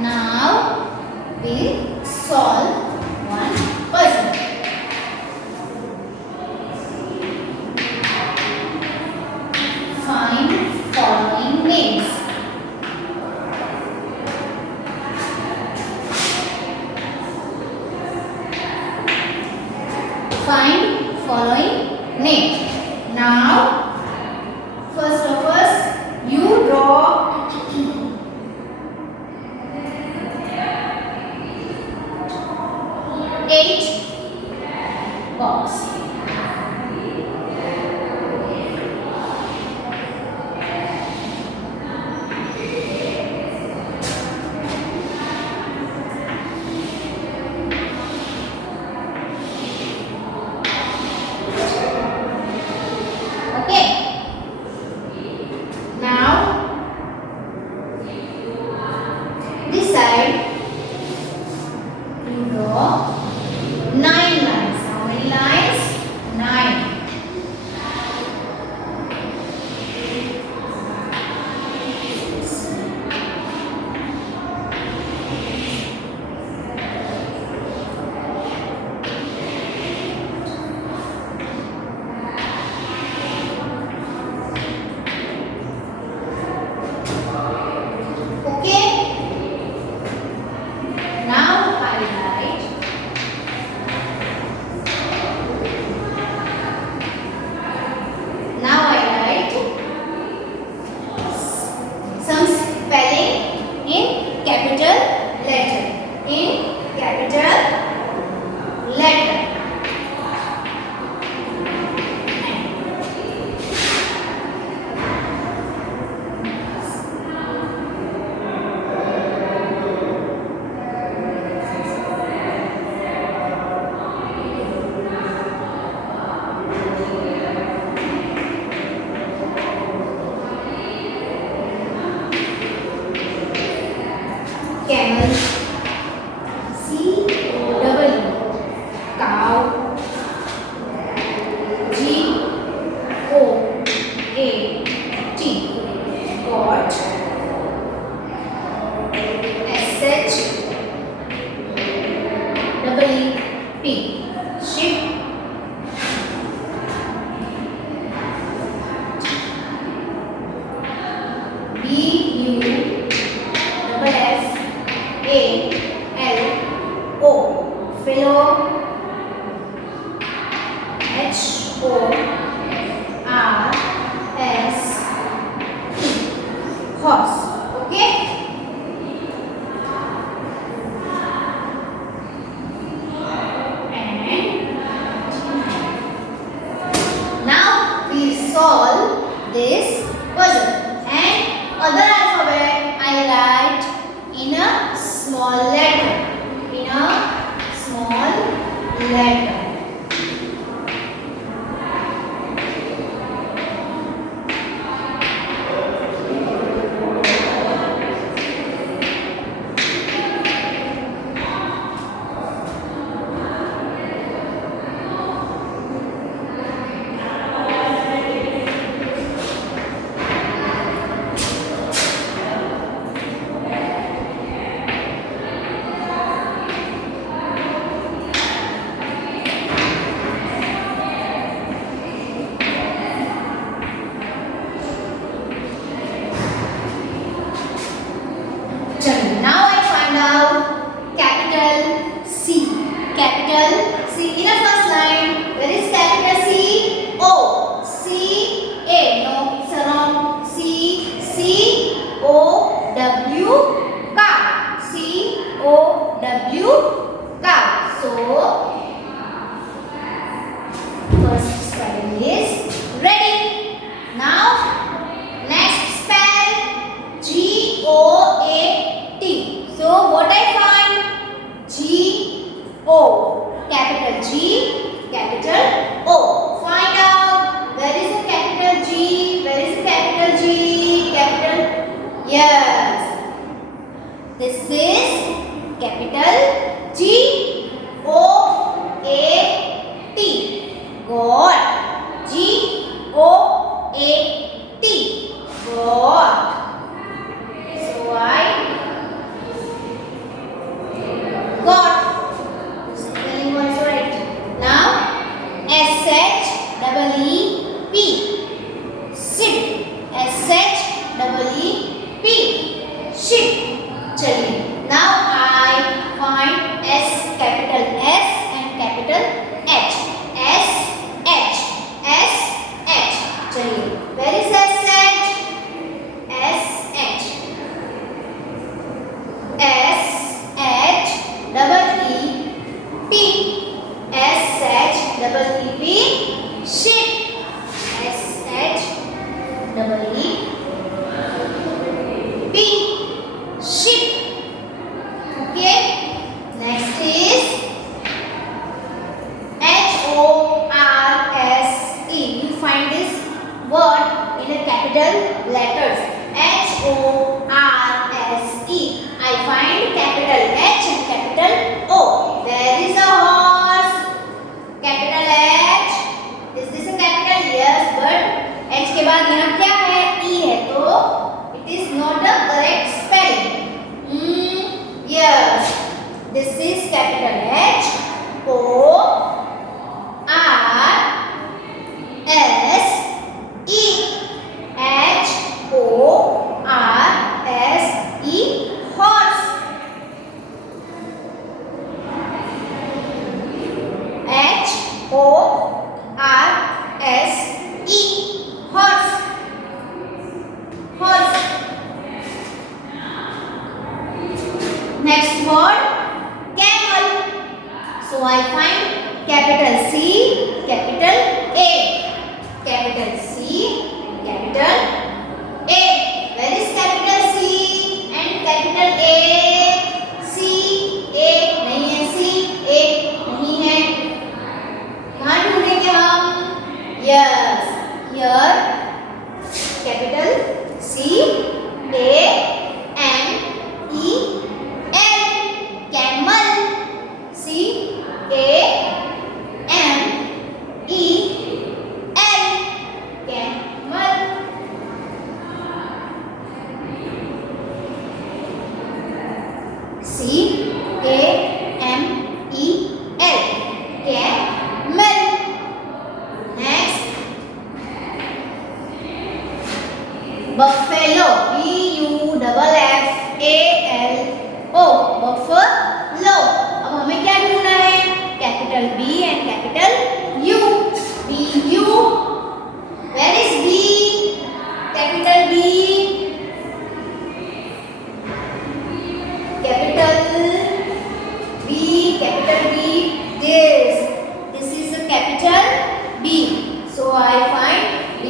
Now we solve one puzzle. Find following names. Find following names. Now, first of us, you draw 8 box. Okay. Now, this side you draw 9 lines. How many lines? 9. Okay. Now I write some spelling in capital letter. In capital letter. Camel, C-O-W, cow, G-O-A-T, goat, S-H-E-E-P, sheep, B-U-F-F-A-L-O, fellow, H-O-R-S-E, horse. Okay. And now we solve this puzzle. And other alphabet I write in a small letter. In a small letter. Now I find out capital C. Capital C in the first line. Where is capital C? O. C A. No, it's wrong. C C O W cow. C O W cow. So first spelling is ready. Now next spell G-O-A-T. So what I find? G-O. Capital G, capital O. Find out where is the capital G? Where is the capital G? Capital. Yes. This is capital G-O-A-T. God. G-O-A-T. God. So I ship. चलिए, now I find S, capital S and capital H. S H S H. चलिए, where is S H? S H S H double E P. S H double E P, ship. S H double E P, ship. Okay. Next is HORSE. You find this word in a capital letters. HORSE. I find capital H and capital O. Where is a horse? Capital H. Is this a capital? Yes, but H के बाद यहाँ क्या है? E है, तो it is not a correct spelling. Yes, this is capital H O R S E. H O R S E, horse. H O R S E, horse. Horse. Next word, camel. So I find capital C, capital A. Capital C, capital A. Where is capital C and capital A? C A नहीं है, C A नहीं है. कहाँ ढूंढेंगे हम? Yes, here capital C A M E L, camel. C A M E L, camel. C A M E L, camel. Next, buffalo. B U F F A L O, buffalo. अब हमें क्या ढूंढना है? Capital B and capital U. B U. Where is B? Capital B. Capital B. Capital B. This is a capital B. So I find B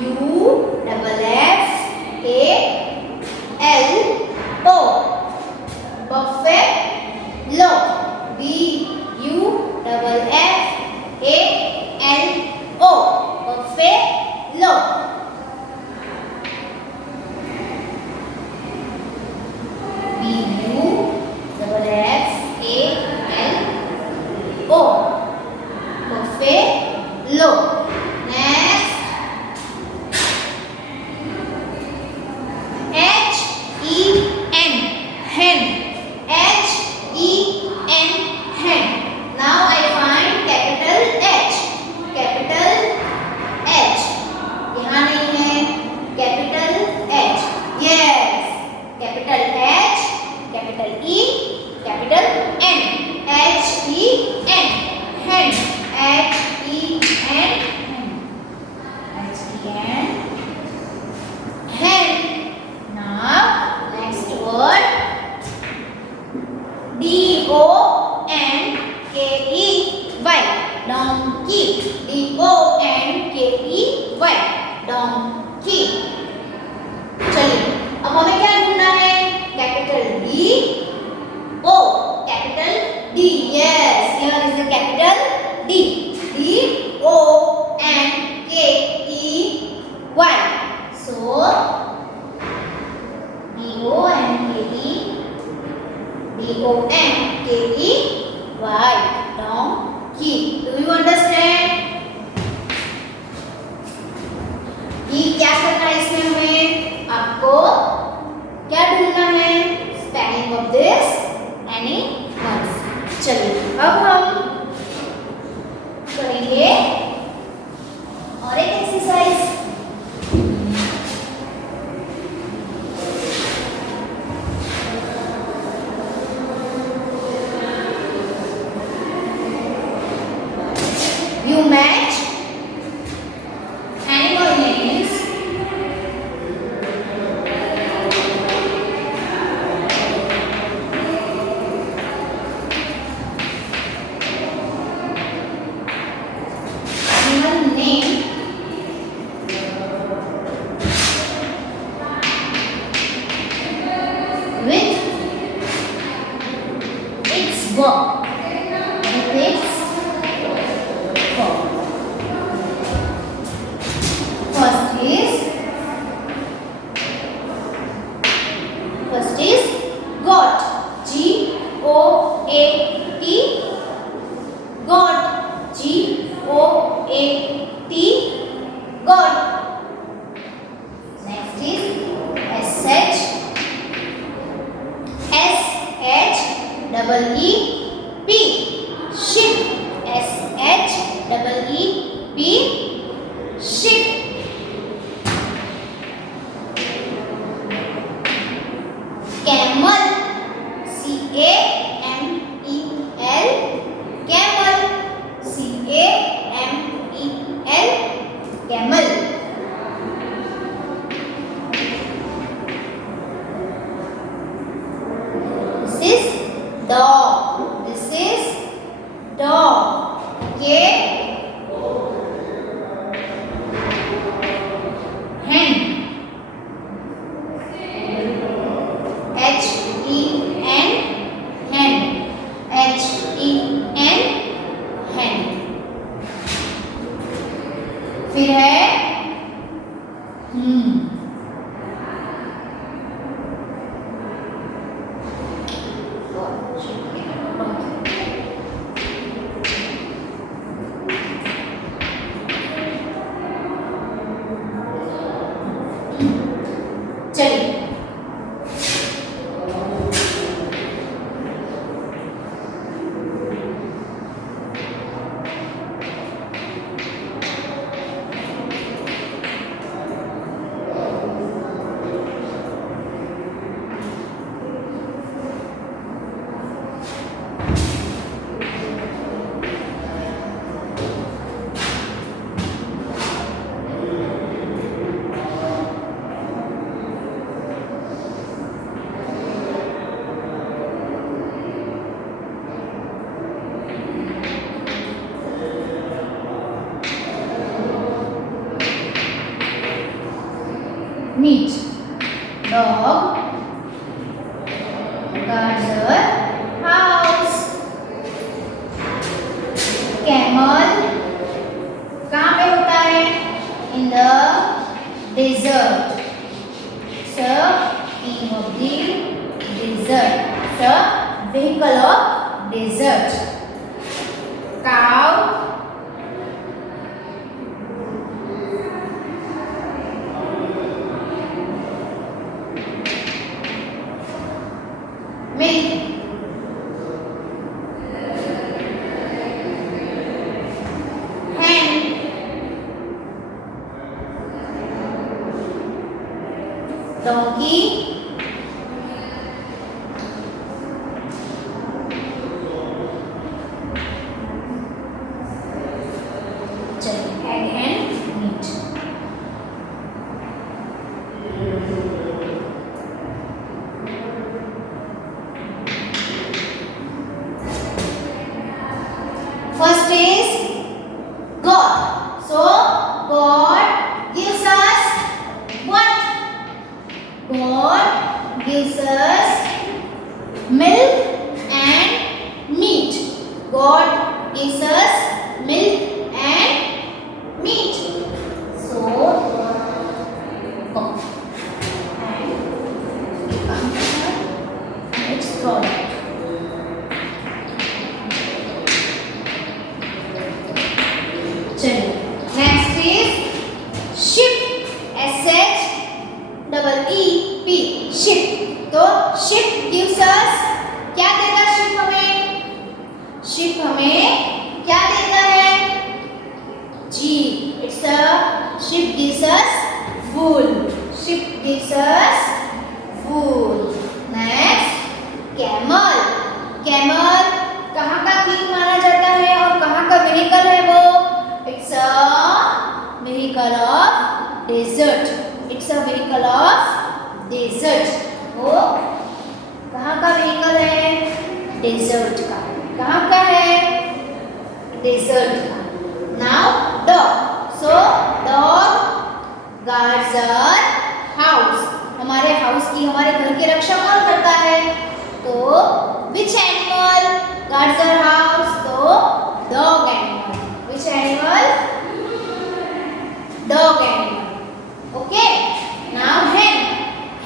U F F A L O, buffalo. B U F F A L O, buffalo. B U F F A L O, buffalo. Next, H E N, hen. H E N, hen. Now I find capital H. Capital H. यहाँ नहीं है. Capital H. Yes. Capital H, capital E, capital N. H E N, hen. H E N, H E N, hen. Now next word, D O N K E Y, donkey. D O N K E Y, donkey. चलिए, अब हमें क्या ढूंढना है? Capital D O, capital D. Yes, here is the capital D. D O N K E Y. So D O N K E Y, donkey. Do you understand? ये क्या करना है इसमें? हमें आपको क्या ढूंढना है? Spelling of this animals. चलिए, अब हम करेंगे और एक exercise. Walk. Repeat. Walk. First is got. G-O-A-T. Got. G-O-A-T. Got. Next is S-H. S-H-E-E-P. Ship. S-H-E-E-P. Ship. Camel. C-A-M-E-L. Camel. C-A-M-E-L. Camel. This is dog. This is dog. Okay. Hen. H-E-N. Hen. H-E-N. Hen. फिर है चलिए meat. Dog guards the house. Camel कहाँ पे होता है? In the desert. So king of the desert. So vehicle of desert. Cow milk. Hen donkey. Egg hen meat. First is God. So God gives us what? God gives us milk and meat. God gives us milk and meat. So God and it's God. Next is ship. S-H-E-E-P. Ship. तो ship gives us क्या देगा ship हमें? Ship हमें क्या देता है? G. It's a ship gives us wool. Ship gives us wool. Next, camel. Camel कहाँ का king माना जाता है और कहाँ का vehicle है वो? It's a vehicle of desert. It's a vehicle of desert. वो कहाँ का vehicle है? Desert का. कहाँ का है? Desert का. Now dog. So dog guards our house. हमारे house की हमारे घर की रक्षा कौन करता है? तो which animal? guards our house. So dog animal. Which animal? Dog animal. Okay. Now hen.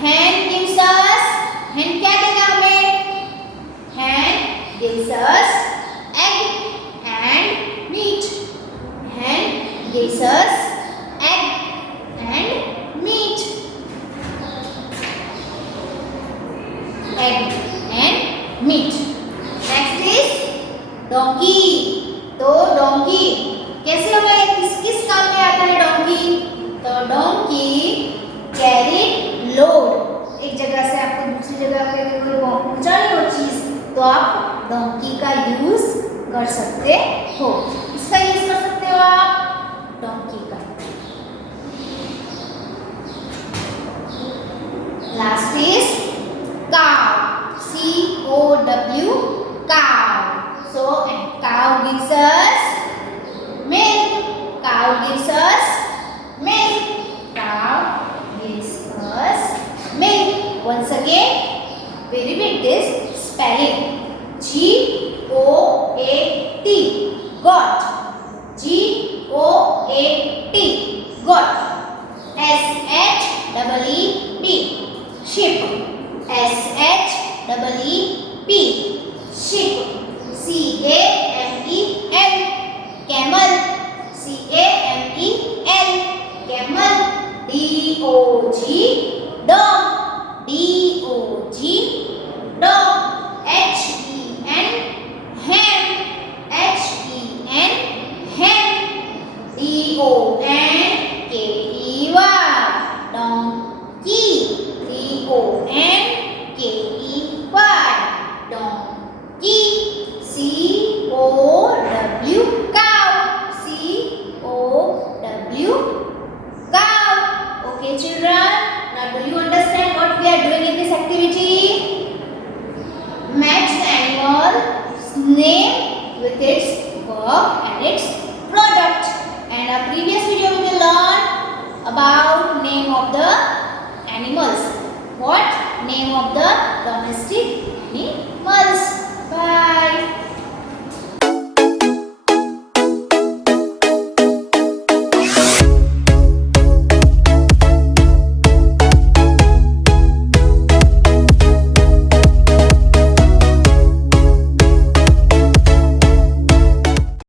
Hen gives us. Hen क्या देगा हमें? Hen gives us egg and meat. Hen gives us egg and meat. Egg and meat. Next is donkey. तो donkey कैसे हमें किस किस काम में आता है donkey? तो donkey carry load. एक जगह से आपको दूसरी जगह पे कोई पहुंचानी हो चीज तो आप donkey का यूज कर सकते हो. इसका यूज कर सकते हो आप donkey का. Last is cow. C-O-W, cow. So, and cow gives us milk. Cow gives us milk. Cow gives us milk. Once again, we repeat this spelling. G-O-A-T, got. G-O-A-T, got. S-H-E-E-P, sheep. S-H-E-E-P, sheep. C-A-M-E-L, camel. C-A-M-E-L, camel. D-O-G, dog. D-O-G, dog. H-E-N, hen. H-E-N, hen. D-O-N-K-E-Y, donkey. D-O-N-K-E-Y, donkey. C-O-W, cow. C-O-W, cow. Okay, children. Now, do you understand what we are doing in this activity? Match the animal's name with its verb and its product. And our previous video we will learn about name of the animals. What? Name of the domestic animals.